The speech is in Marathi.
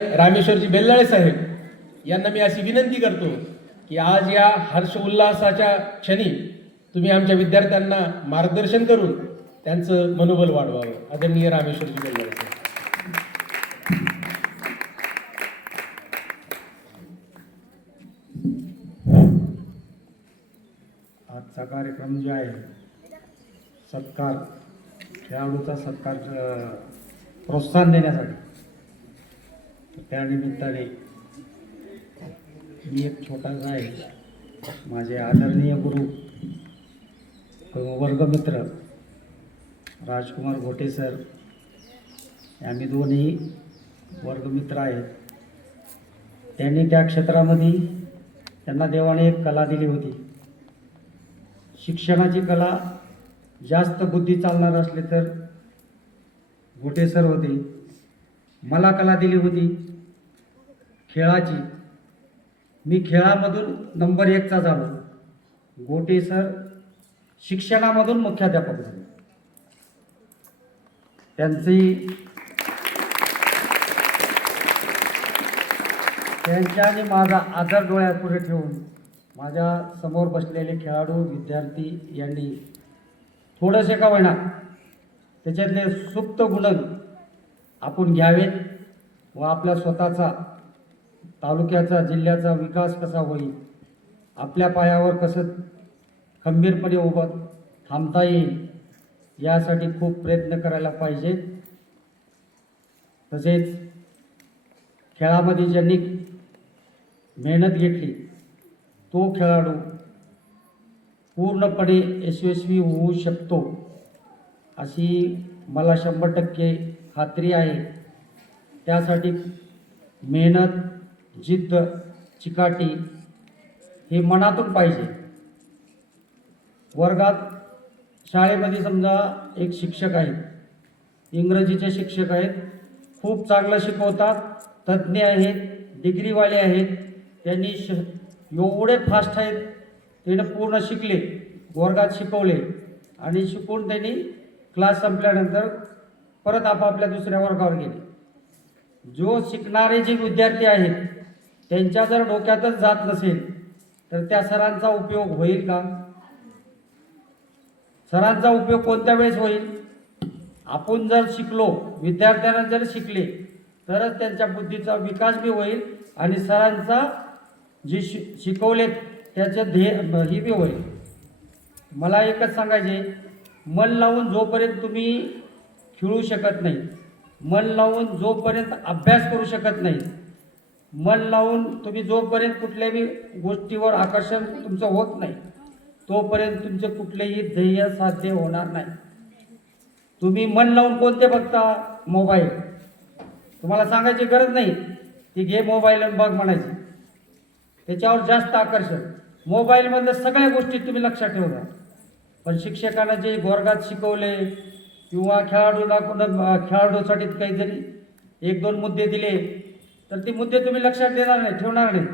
रामेश्वरजी बेल्लाळे साहेब यांना मी अशी विनंती करतो की आज या हर्ष उल्हासाच्या क्षणी तुम्ही आमच्या विद्यार्थ्यांना मार्गदर्शन करून त्यांचं मनोबल वाढवावं. आदरणीय रामेश्वरजी बेल्लाळे साहेब. आजचा कार्यक्रम जो आहे सत्कार खेळाडूचा सत्कार प्रोत्साहन देण्यासाठी. त्यानिमित्ताने त्या निमित्ताने मी एक छोटासा आहे. माझे आदरणीय गुरु वर्गमित्र राजकुमार घोटे सर आम्ही दोन्ही वर्गमित्र आहेत. त्यांनी त्या क्षेत्रामध्ये त्यांना देवाने एक कला दिली होती. शिक्षणाची कला जास्त बुद्धी चालणार असले तर घोटे सर होते. मला कला दिली होती. खेळाची. मी खेळामधून नंबर एकचा झालो. गोटे सर शिक्षणामधून मुख्याध्यापक झाले. त्यांची त्यांच्या आणि माझा आदर डोळ्यापुढे ठेवून माझ्यासमोर बसलेले खेळाडू विद्यार्थी यांनी थोडंसे का होईना त्याच्यातले सुप्त गुणन आपण घ्यावेत व आपल्या स्वतःचा तालुक्याचा जिल्ह्याचा विकास कसा होईल आपल्या पायावर कसं खंबीरपणे उभं थांबता येईल यासाठी खूप प्रयत्न करायला पाहिजे. तसेच खेळामध्ये ज्यांनी मेहनत घेतली तो खेळाडू पूर्णपणे यशस्वी होऊ शकतो अशी मला शंभर टक्के खात्री आहे. त्यासाठी मेहनत जिद्द चिकाटी हे मनातून पाहिजे. वर्गात शाळेमध्ये समजा एक शिक्षक आहेत इंग्रजीचे शिक्षक आहेत खूप चांगलं शिकवतात तज्ज्ञ आहेत डिग्रीवाले आहेत त्यांनी श एवढे फास्ट आहेत त्याने पूर्ण शिकले वर्गात शिकवले आणि शिकून त्यांनी क्लास संपल्यानंतर परत आपापल्या दुसऱ्या वर्गावर गेले. जो शिकणारे जे विद्यार्थी आहेत त्यांच्या जर डोक्यातच जात नसेल तर त्या सरांचा उपयोग होईल का? सरांचा उपयोग कोणत्या वेळेस होईल? आपण जर शिकलो विद्यार्थ्यांना जर शिकले तरच त्यांच्या बुद्धीचा विकास बी होईल आणि सरांचा जे शि शिकवले त्याचं ध्येय ही बी होईल. मला एकच सांगायचे मन लावून जोपर्यंत तुम्ही खिळू शकत नाही. मन लावून जोपर्यंत अभ्यास करू शकत नाही मन लावून तुम्ही जोपर्यंत कुठल्याही गोष्टीवर आकर्षण तुमचं होत नाही तोपर्यंत तुमचे कुठलेही ध्येय साध्य होणार नाही. तुम्ही मन लावून कोणते बघता? मोबाईल. तुम्हाला सांगायची गरज नाही ती घे मोबाईल आणि बघ म्हणायची. त्याच्यावर जास्त आकर्षण. मोबाईलमधल्या सगळ्या गोष्टी तुम्ही लक्षात ठेवता पण शिक्षकांना जे वर्गात शिकवले किंवा खेळाडूला कुणा खेळाडूसाठी काहीतरी एक दोन मुद्दे दिले तर ते मुद्दे तुम्ही लक्षात देणार नाही ठेवणार नाही.